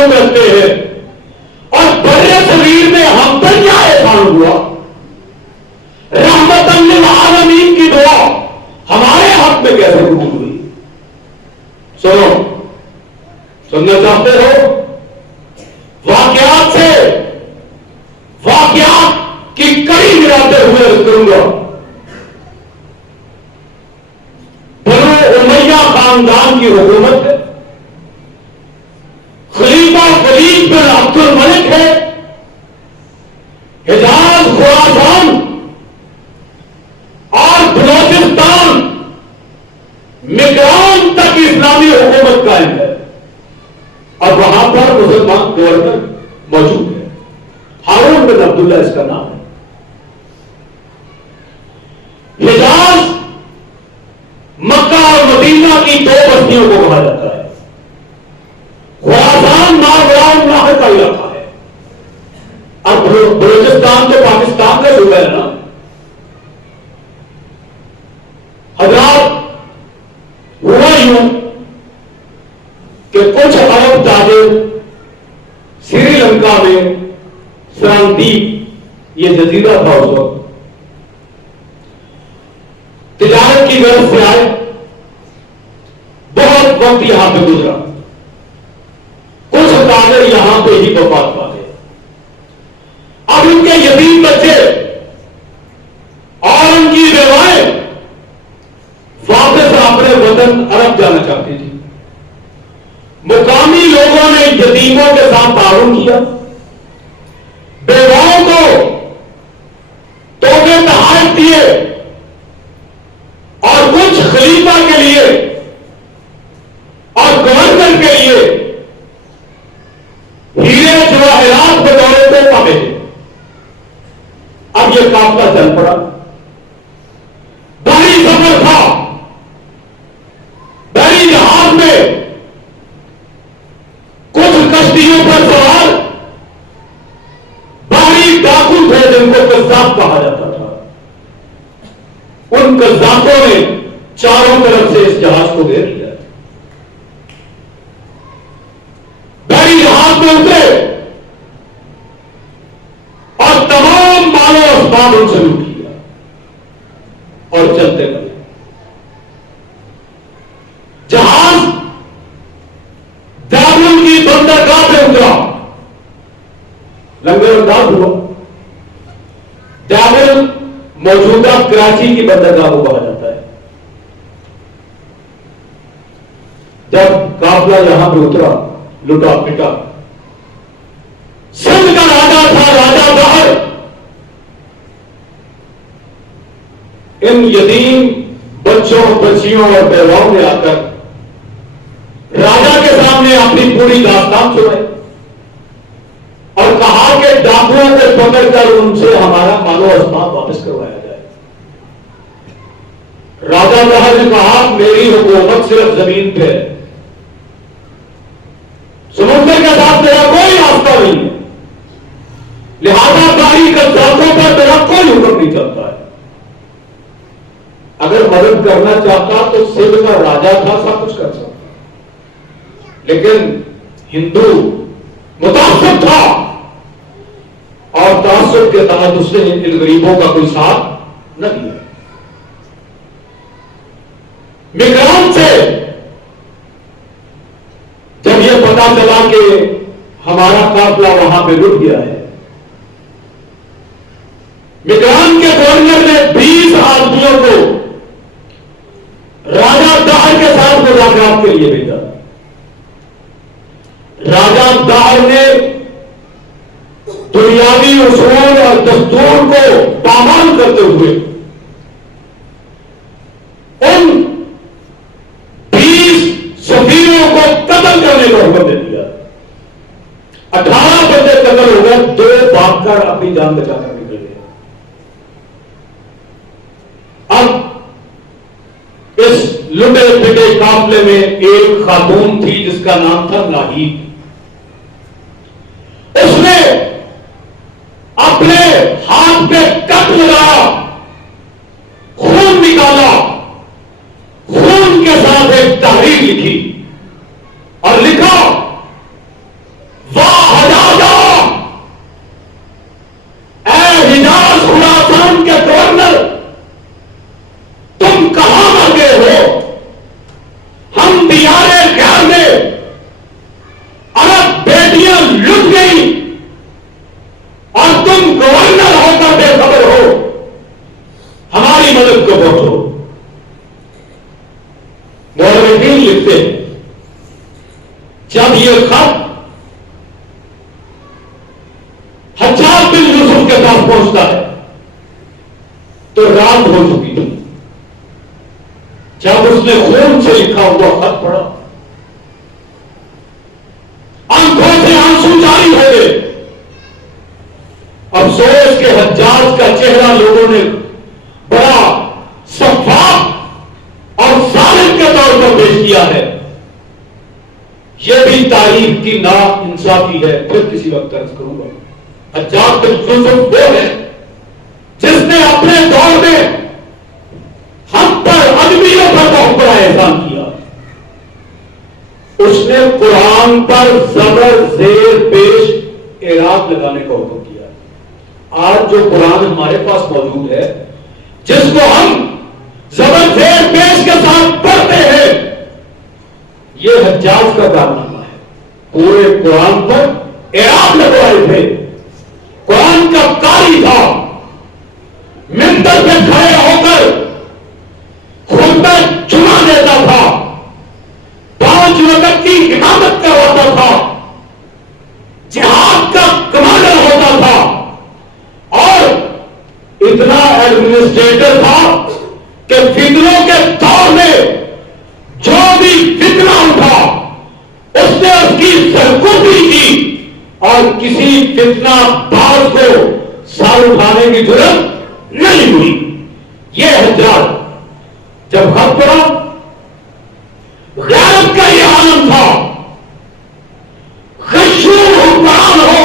تعلق رکھتے ہیں اور برے صغیر میں ہم دریا احسان ہوا، رحمت للعالمین کی دعا ہمارے حق میں کیسے قبول ہوئی؟ سنو، سننا چاہتے ہو؟ واقعات سے واقعات کی کڑی ملاتے ہوئے عرض کروں گا۔ بنو امیہ خاندان کی حکومت ہے، خلیفہ ولید بن عبد الملک ہے، حجاز، خراسان اور بلوچستان، مغران تک اسلامی حکومت قائم ہے، اور وہاں پر مسلمان گورنر موجود ہے، ہارون بن عبداللہ اس کا نام ہے۔ حجاز مکہ اور مدینہ کی دو بستیوں کو کہا جاتا ہے، خراسان ماوران نہر کا علاقہ ہے، اور بلوچستان تو پاکستان کا صوبہ ہے نا۔ حضرات، ہوا یوں کہ کچھ عرب تاجر سری لنکا میں سرندیپ، یہ جزیرہ تھا اس وقت، تجارت کی غرض سے آئے، بہت وقت یہاں پہ گزرا، کچھ تاجر یہاں پہ ہی وفات پا گئے۔ اب ان کے یتیم بچے اور ان کی بیوائیں واپس اپنے وطن عرب جانا چاہتی تھی۔ مقامی لوگوں نے یتیموں کے ساتھ تعاون کیا، بیواؤں کو تحفے تحائف دیے، اور کچھ خلیفہ کے لیے اور گورنر کے لیے ہیرے جواہرات بطور تحفہ بھیجے۔ اب یہ قافلہ چل پڑا، بڑی سفر تھا، بڑی جہاز میں کچھ کشتیوں پر سوار باہری ڈاکو تھے جن کو قذاق کہا جاتا تھا۔ ان قذاقوں نے چاروں طرف سے اس جہاز کو گھیر لیا، بڑی جہاز میں اترے اور تمام مال و اسباب ان سے لوٹ لیا اور چلتے گئے۔ جہاز دارل کی بندرگاہ پہ اترا، لنگر انداز ہوا۔ دارل موجودہ کراچی کی بندرگاہ کو کہا جاتا ہے۔ جب قافلہ یہاں پہ اترا، لٹا پٹا، سندھ کا راجا تھا، راجا دہر، ان یتیم بچوں، بچیوں اور بیواؤں نے آ کر راجا کے سامنے اپنی پوری داستان سنائی اور کہا کہ ڈاکوؤں کو پکڑ کر ان سے ہمارا مال و اسباب واپس کروایا جائے۔ راجا دہر نے کہا میری حکومت صرف زمین پہ ہے، سمندر کے ساتھ میرا کوئی راستہ نہیں ہے، لہذا باہری قذاقوں پر میرا کوئی حکم نہیں چلتا ہے۔ اگر مدد کرنا چاہتا تو سندھ کا راجا تھا، سب کچھ کر سکتا، لیکن ہندو متعصب تھا اور تعصب کے تحت اس نے ان غریبوں کا کوئی ساتھ نہ دیا۔ مغران سے جب یہ پتا چلا کہ ہمارا قافلہ وہاں پہ رک گیا ہے، مغران کے گورنر نے 20 آدمیوں کو راجا دہر کے ساتھ ملاقات کے لیے بھیجا۔ راجا دہر نے دنیاوی اصول اور دستور کو پامال کرتے ہوئے ان 20 سفیروں کو قتل کرنے کا حکم دے دیا۔ 18 بندے قتل ہو گئے، 2 بھاگ کر اپنی جان بچا کر نکل گئے۔ اب اس لٹے پٹے قافلے میں ایک خاتون تھی جس کا نام تھا ناہید۔ اس نے اپنے ہاتھ پہ کٹ لگایا، خون نکالا، خون کے ساتھ ایک تحریر لکھی اور لکھا تو رات ہو چکی تھی. جب اس نے خون سے لکھا ہوا خط پڑھا آنکھوں سے آنسو جاری ہو گئے. افسوس کے حجاج کا چہرہ لوگوں نے بڑا شفاف اور ظالم کے طور پر پیش کیا ہے. یہ بھی تاریخ کی نا انصافی ہے. پھر کسی وقت عرض کروں گا. حجاج بن یوسف وہ ہے جس نے اپنے دور میں ہم پر ادبیوں پر بہت بڑا احسان کیا. اس نے قرآن پر زبر زیر پیش اعراب لگانے کا حکم کیا. آج جو قرآن ہمارے پاس موجود ہے جس کو ہم زبر زیر پیش کے ساتھ پڑھتے ہیں یہ حجاج کا کارنامہ ہے. پورے قرآن پر اعراب لگوائے تھے. قرآن کا قاری تھا. منبر پہ کھڑے ہو کر خطبہ جمعہ دیتا تھا. 5 وقت کی امامت کرواتا تھا. جہاد کا کمانڈر ہوتا تھا اور اتنا ایڈمنسٹریٹر تھا کہ فتنوں کے دور میں جو بھی فتنہ اٹھا اس نے اس کی سرکوبی کی اور کسی فتنہ باز کو سر اٹھانے کی ضرورت نہیں ہوئی. یہ حجاج جب خط پڑا غیرت کا یہ عالم تھا. خشوع حکمران ہو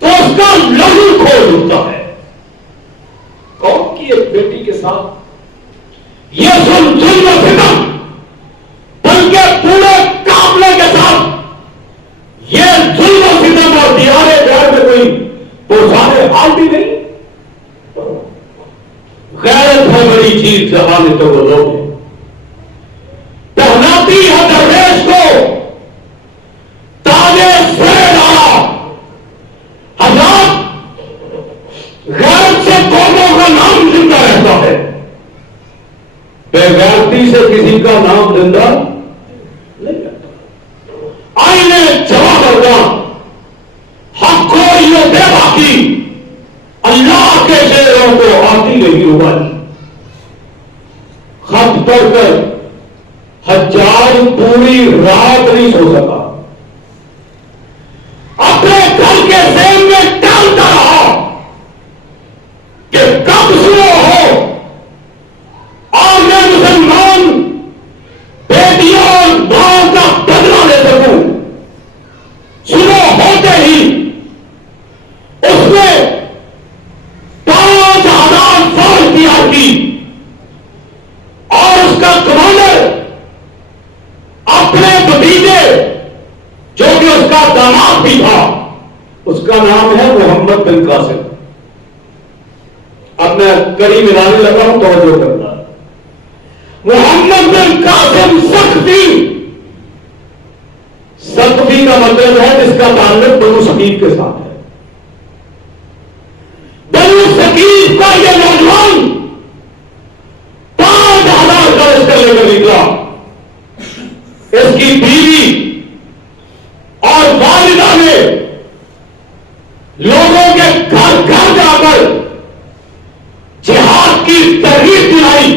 تو اس کا لہو کھول اٹھتا ہے. قوم کی ایک بیٹی کے ساتھ یہ ظلم و ستم بلکہ پورے قافلے کے ساتھ یہ ظلم و ستم اور دیارے غیر میں کوئی پرسانے حال بھی نہیں. غیرت ہے بڑی چیز زبان تو وہ لوگ ہیں. پہناتی ہے درویش کو تاج سر ڈالا. حضرات غیرت سے قوموں کا نام زندہ رہتا ہے. بے غیرتی سے کسی کا نام زندہ نہیں رہتا. آئینے جواب ہوگا حق کو یہ بے باقی اللہ کے شہروں کو آتی رہی ہوگی. خط پڑھ کر حجاج پوری رات نہیں سو سکا. اپنے گھر کے ذہن میں ڈالتا رہا کہ کب شروع ہو اور میں مسلمان بیٹیوں اور ماں کا بدلہ لے سکوں. شروع ہوتے ہی اس نے 5000 فوج تیار کی اور اس کا کمانڈر اپنے بھتیجے جو کہ اس کا داماد بھی تھا اس کا نام ہے محمد بن قاسم. اب میں کڑی ملانے لگا ہوں توجہ کرنا. محمد بن قاسم سقفی کا مطلب ہے جس کا تعلق بنو ثقیف کے ساتھ ہے. بنو ثقیف کا یہ نوجوان 5000 کا لشکر لے کر نکلا. اس کی بیوی اور والدہ نے لوگوں کے گھر گھر جا کر جہاد کی ترغیب دلائی.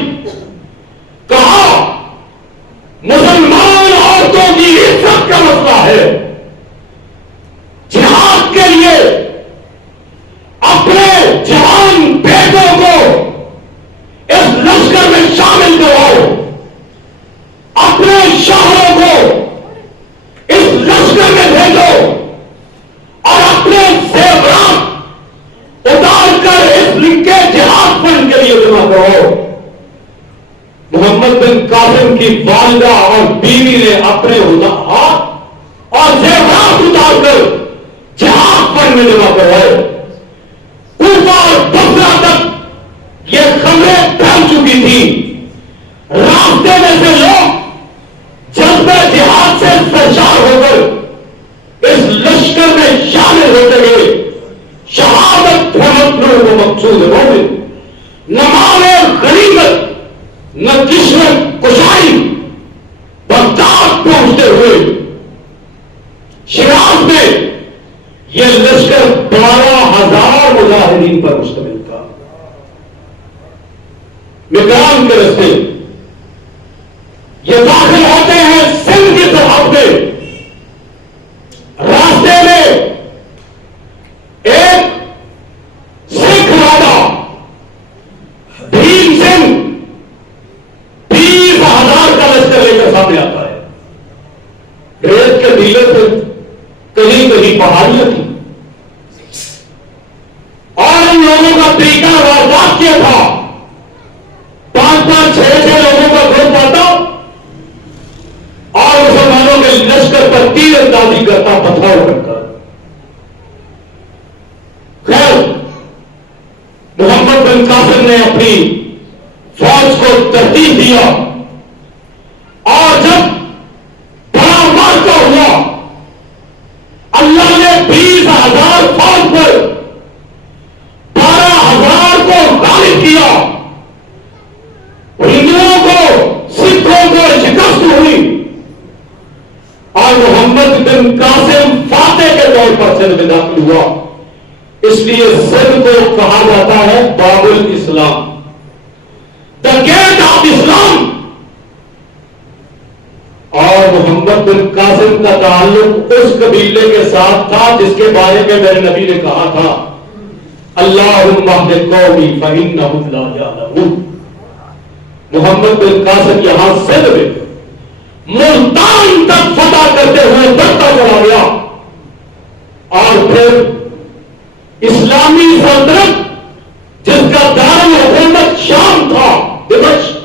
کہا مسلمان عورتوں کی عزت کا مسئلہ ہے. جہاد کے لیے اپنے جوان بیٹوں کو اس لشکر میں شامل کرواؤ. اپنے شوہروں کو اس لشکر میں بھیجو اور اپنے زیورات اتار کر اس لکھے جہاد فنڈ کے لیے جمع کرو. محمد بن قاسم کی والدہ اور بیوی نے اپنے ہاتھ اور زیورات اتار کر جہاد فنڈ میں جمع کروائے. کوفہ اور بصرہ تک یہ خبریں پھیل چکی تھی. راستے میں سے لوگ جذبہ جہاد سے سرشار ہو کر اس لشکر میں شامل ہوتے گئے. شہادت کو مقصود مومن نہ مال غنیمت نہ کشمت کشائی بغداد پہنچتے ہوئے شیراز میں یہ لشکر 12,000 مجاہدین پر مشتمل تھا. مقام کے رستے یہ داخل ہوتے ہیں سندھ کی سرحد پہ. راستے میں ایک سکھ راجا بھیم سنگھ 20,000 کا لشکر لے کر سامنے آتا ہے. ریت کے ڈیلے پہ کہیں کہیں پہاڑیاں تھیں اور ان لوگوں کا طریقہ واردات کیا تھا. 5-5, 6-6 لوگوں کا گروپ آتا اور مسلمانوں کے لشکر پر تیر اندازی کرتا, پتھراؤ کرتا. خیر محمد بن قاسم نے اپنی فوج کو ترتیب دیا اور جب بڑا مارکا ہوا اللہ نے 20,000 فوج پر 12,000 کو غالب کیا. ہندوؤں کو سکھوں کو شکست ہوئی اور محمد بن قاسم فاتح کے طور پر سندھ میں داخل ہوا. اس لیے سندھ کو کہا جاتا ہے باب الاسلام, دا گیٹ آف اسلام. اور محمد بن قاسم کا تعلق اس قبیلے کے ساتھ تھا جس کے بارے میں میرے نبی نے کہا تھا اللہم اہد قومی فانہم لا یعلمون. محمد بن قاسم یہاں سندھ میں ملتان تک فتح کرتے ہوئے بڑھتا چلا گیا اور پھر اسلامی سلطنت جس کا دارالحکومت شام تھا دمشق,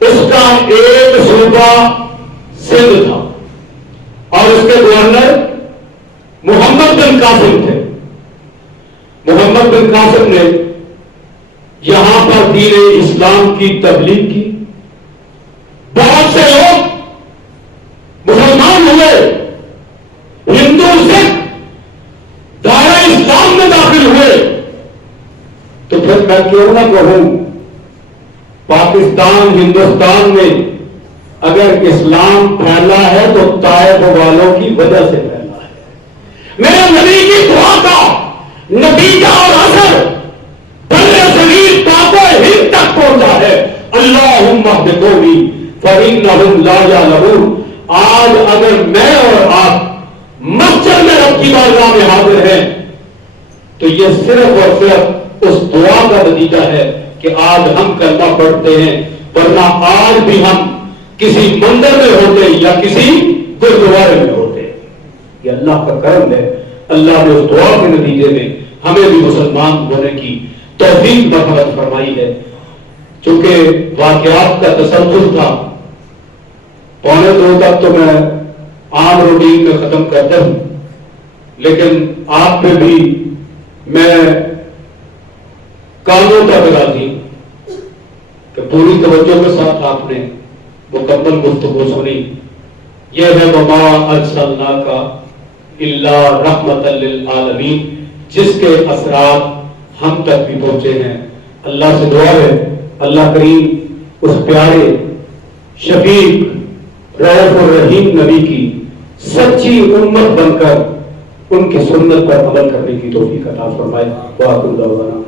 اس کا ایک صوبہ سندھ تھا اور اس کے گورنر محمد بن قاسم تھے. محمد بن قاسم نے یہاں پر دین اسلام کی تبلیغ کی. بہت سے لوگ مسلمان ہوئے, ہندو سکھ دائرہ اسلام میں داخل ہوئے. تو پھر میں کیوں نہ کہوں پاکستان ہندوستان میں اگر اسلام پھیلا ہے تو طائف والوں کی وجہ سے پھیلا ہے. میرے نبی کی دعا کا نتیجہ اور اثر برصغیر پاک و ہند تک پہنچا ہے. اللہم اہد قومی فانہم لا یعلمون. آج اگر میں اور آپ مسجد میں رب کی بارگاہ میں حاضر ہیں تو یہ صرف اور صرف اس دعا کا نتیجہ ہے کہ آج ہم کلمہ پڑھتے ہیں, ورنہ آج بھی ہم کسی مندر میں ہوتے یا کسی گرودوارے میں ہوتے. یہ اللہ کا کرم ہے. اللہ نے اس دعا کے نتیجے میں ہمیں بھی مسلمان ہونے کی توفیق مرحمت فرمائی ہے. چونکہ واقعات کا تسلسل تھا, 1:45 تک تو میں عام روٹین میں ختم کرتا ہوں, لیکن آپ پہ بھی میں کاموں تک راضی کہ پوری توجہ کے ساتھ آپ نے مکمل گفتگو سنی. یہ ہے وما ارسلناک الا رحمۃ للعالمین, جس کے اثرات ہم تک بھی پہنچے ہیں. اللہ سے دعا ہے اللہ کریم اس پیارے شفیق رؤوف الرحیم نبی کی سچی امت بن کر ان کی سنت پر عمل کرنے کی توفیق عطا فرمائے. وآخر دعوانا